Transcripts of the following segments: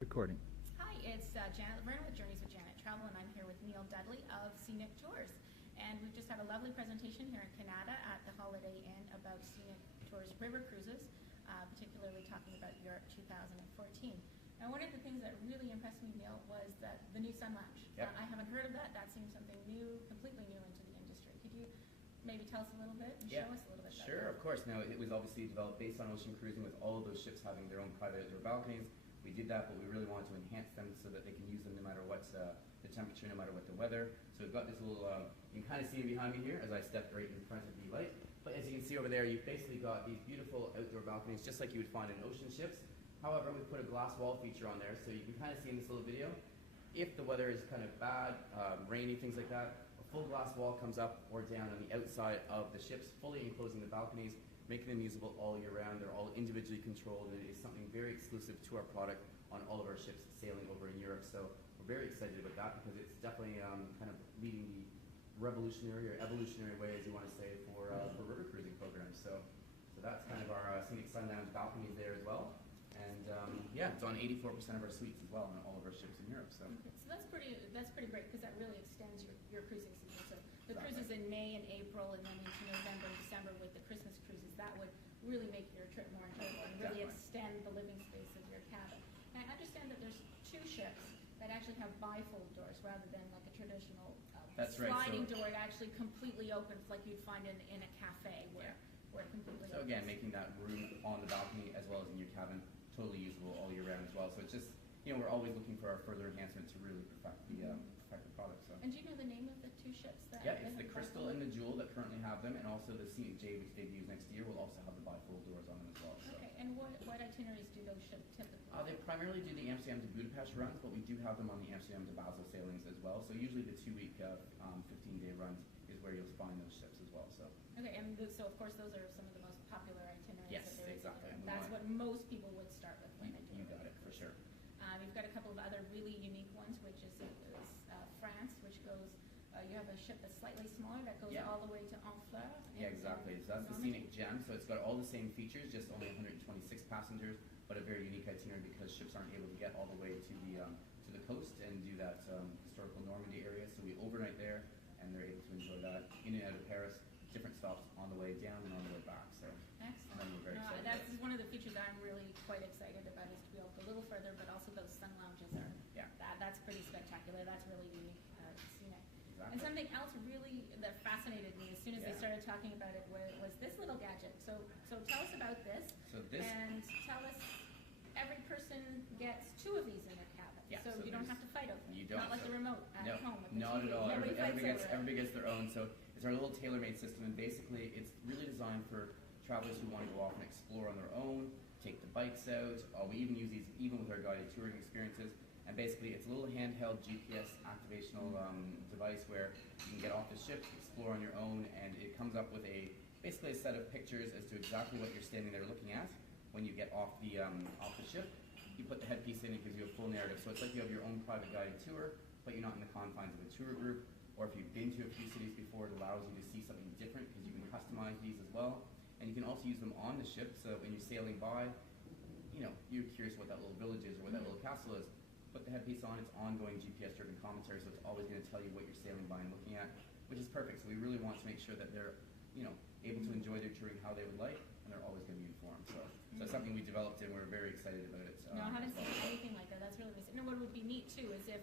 Recording. Hi, it's Janet Laverne with Journeys with Janet Travel, and I'm here with Neil Dudley of Scenic Tours. And we've just had a lovely presentation here in Canada at the Holiday Inn about Scenic Tours river cruises, particularly talking about Europe 2014. Now, one of the things that really impressed me, Neil, was that the new Sun Lounge. Yep. I haven't heard of that. That seems something new, completely new into the industry. Could you maybe tell us a little bit and show us a little bit about Sure, that? of course. Now, it was obviously developed based on ocean cruising with all of those ships having their own private outdoor balconies. We did that, but we really wanted to enhance them so that they can use them no matter what the temperature, no matter what the weather. So we've got this little, you can kind of see it behind me here as I step right in front of the light. But as you can see over there, you've basically got these beautiful outdoor balconies, just like you would find in ocean ships. However, we put a glass wall feature on there, so you can kind of see in this little video, if the weather is kind of bad, rainy, things like that, a full glass wall comes up or down on the outside of the ships, fully enclosing the balconies, making them usable all year round. They're all individually controlled, and it is something very exclusive to our product on all of our ships sailing over in Europe. So we're very excited about that because it's definitely kind of leading the revolutionary or evolutionary way, as you want to say, for river cruising programs. So that's kind of our Scenic Sun Lounge balconies there as well. And yeah, it's on 84% of our suites as well on all of our ships in Europe. So, Okay, so that's pretty great because that really extends your cruising season. So the Exactly. cruises in May and April, and then into November and December with the Christmas cruises, that would really make your trip more enjoyable and really Definitely. extend the living space of your cabin. And I understand that there's two ships that actually have bifold doors rather than like a traditional That's right, sliding so- door. It actually completely opens like you'd find in a cafe where it completely So opens. again, making that room on the balcony as well as in your cabin totally usable all year round as well. So it's just, you know, we're always looking for our further enhancement to really perfect the product. So. And do you know the name of the two ships that Yeah, that it's the have Crystal bifold? and the Jewel that currently have them, and also the Scenic J, which debuts next year, will also have the bifold doors on them as well. So. Okay, and what itineraries do those ships typically? They primarily do the Amsterdam to Budapest runs, but we do have them on the Amsterdam to Basel sailings as well. So usually the 2-week, 15-day runs is where you'll find those ships as well. So. Okay, and so of course those are some of the most popular itineraries Yes, that there is. exactly. And we That's what want- most people would start with when they do You a got it, for sure. We've got a couple of other really unique ones, which is France, which goes. You have a ship that's slightly smaller that goes Yeah. all the way to Honfleur. Yeah, exactly. So that's the Scenic Gem. So it's got all the same features, just only 126 passengers, but a very unique itinerary because ships aren't able to get all the way to the coast and do that historical Normandy area. So we overnight there, and they're able to enjoy that in and out of Paris. Different stops on the way down and on the way back. So Excellent. then we're very excited. That's one of the features that I'm really quite excited about is to be able to go a little further, but also those sun lounges are. Yeah. That's pretty spectacular. That's really unique, Scenic. Exactly. And something else really that fascinated me as soon as they Yeah. started talking about it was this little gadget. So tell us about this. So this. And tell us, every person gets 2 of these in their cabin. Yeah, so so you don't there's- have to fight over them. You don't, Not like so- the remote at No, home with the not TV. at all. Nobody fights over it. Everybody gets their own. So it's our little tailor-made system, and basically it's really designed for travelers who want to go off and explore on their own, take the bikes out. We even use these even with our guided touring experiences. And basically, it's a little handheld GPS activational device where you can get off the ship, explore on your own, and it comes up with basically a set of pictures as to exactly what you're standing there looking at when you get off the ship. You put the headpiece in, it gives you a full narrative. So it's like you have your own private guided tour, but you're not in the confines of a tour group. Or if you've been to a few cities before, it allows you to see something different because you can customize these as well. And you can also use them on the ship, so when you're sailing by, you know, you're curious what that little village is or what that little castle is. Put the headpiece on, it's ongoing GPS-driven commentary, so it's always going to tell you what you're sailing by and looking at, which is perfect. So we really want to make sure that they're, you know, able to enjoy their touring how they would like, and they're always going to be informed. So it's something we developed, and we're very excited about it. No, I haven't as seen well. anything like that. That's really amazing. No, what would be neat too is if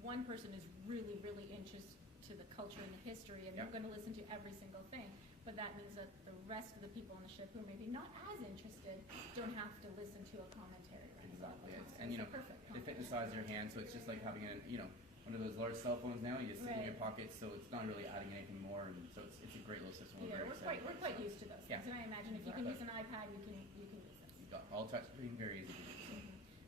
one person is really, really interested to the culture and the history, and Yep. they're going to listen to every single thing. But that means that the rest of the people on the ship who are maybe not as interested don't have to listen to a commentary. Right? Exactly. So And you it's know, a perfect they fit the complement. size of your hand, so it's just like having one of those large cell phones now. You just stick it in your Right. pocket, so it's not really adding anything more, and so it's a great little system. Yeah, very we're excited quite about it. used to those Yeah. things. And I imagine if you can use Exactly. an iPad, you can use this. You've got all touch screen, very easy to use. So.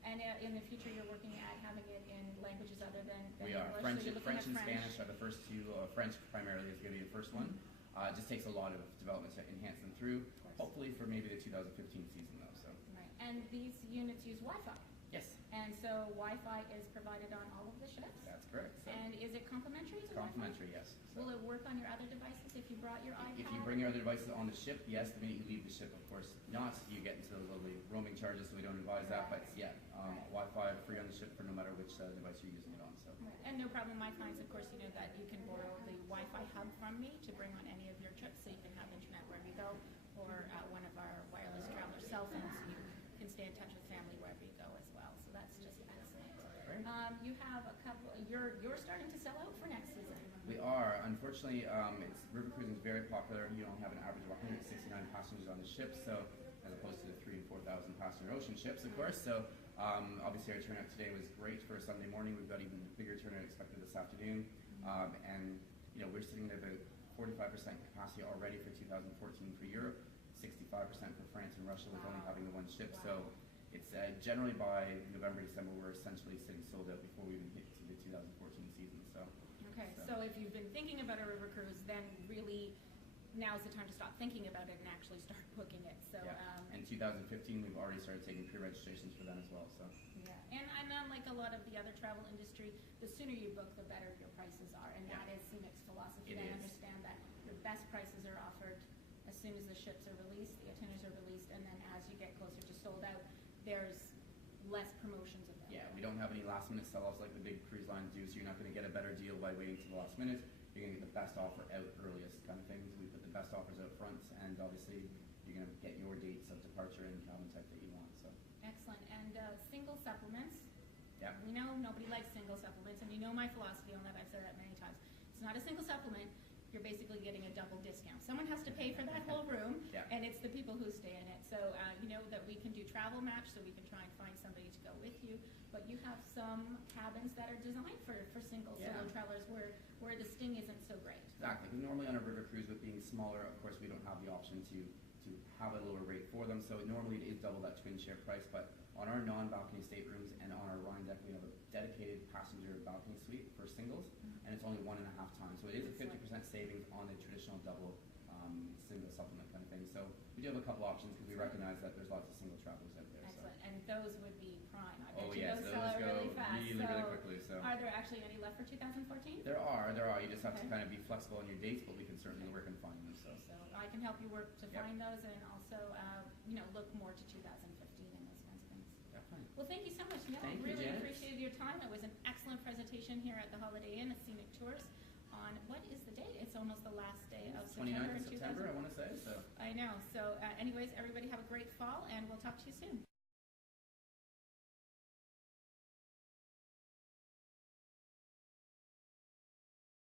And in the future, you're working at having it in languages other than We are. English. French, so you're looking French at and Spanish are the first two. French primarily is going to be the first one. It just takes a lot of development to enhance them through. course. Hopefully for maybe the 2015 season though. So Right. And these units use Wi-Fi. yes. And so Wi-Fi is provided on all of the ships? That's correct. So And is it complimentary to it's complimentary, yes. So Will it work on your other devices if you brought your iPad? if you bring your other devices on the ship, yes. The minute you leave the ship, of course not. You get into those lovely roaming charges, so we don't advise that. But yeah, Wi-Fi free on the ship for no matter which device you're using it on. So. Right. And no problem. My clients, of course, that you can borrow the Wi-Fi hub from me to bring on any of your trips, so you can have internet wherever you go, or one of our wireless traveler cell phones, so you can stay in touch with family wherever you go as well. So that's just excellent. Great. You have a couple. You're starting to sell out for next season. We are. Unfortunately, river cruising is very popular. You don't have an average of 169 passengers on the ship, so as opposed to the 3,000 and 4,000 passenger ocean ships, of course. So obviously our turnout today was great for a Sunday morning. We've got even bigger turnout expected this afternoon, and we're sitting at about 45% capacity already for 2014 for Europe, 65% for France and Russia with only having the one ship. So it's generally by November, December, we're essentially sitting sold out before we even hit to the 2014 season. Okay, so if you've been thinking about a river cruise, then really now's the time to stop thinking about it and actually start booking it. So in 2015, we've already started taking pre-registrations for them as well. So and unlike a lot of the other travel industry, the sooner you book, the better your prices are, and that is Scenic's philosophy. It They is. understand that your best prices are offered as soon as the ships are released, the itineraries are released, and then as you get closer to sold out, there's less promotions available. yeah, we don't have any last minute sell-offs like the big cruise lines do, so you're not going to get a better deal by waiting to the last minute. You're going to get the best offer out earliest kind of things. We put the best offers out front, and obviously you're going to get your dates of departure and cabin type that you want. So Excellent. And single supplements. yeah, We know nobody likes single supplements, and you know my philosophy on that. I've said that many times. It's not a single supplement. You're basically getting a double discount. Someone has to pay for that whole room, Yeah. and it's the people who stay in it. So you know that we can do travel match, so we can try and find somebody to go with you. But you have some cabins that are designed for single Yeah. solo travelers where the sting isn't so great. exactly. Because normally on a river cruise, with being smaller, of course, we don't have the option to have a lower rate for them. So normally it is double that twin share price. But on our non-balcony staterooms and on our Rhine deck, we have a dedicated passenger balcony suite for singles, and it's only 1.5 times. So it is a 50% savings on the traditional double single supplement kind of thing. So we do have a couple options because we recognize that there's lots of single travelers out there. Excellent. And those would be prime. I bet Oh you yes, those those sell out go really fast. really quickly. So Are there actually any left for 2014? there are. You just have to Okay. kind of be flexible on your dates, but we can certainly work and find them. So So I can help you work to Yep. find those, and also look more to 2015 and those kinds of things. definitely. Well, thank you so much, Neil. Thank you, Really Janet. appreciated your time. It was an excellent presentation here at the Holiday Inn at Scenic Tours on, what is the date? It's almost the last day of September 29th in of September, I 2000. want to say. So. I know. So anyways, everybody have a great fall, and we'll talk to you soon.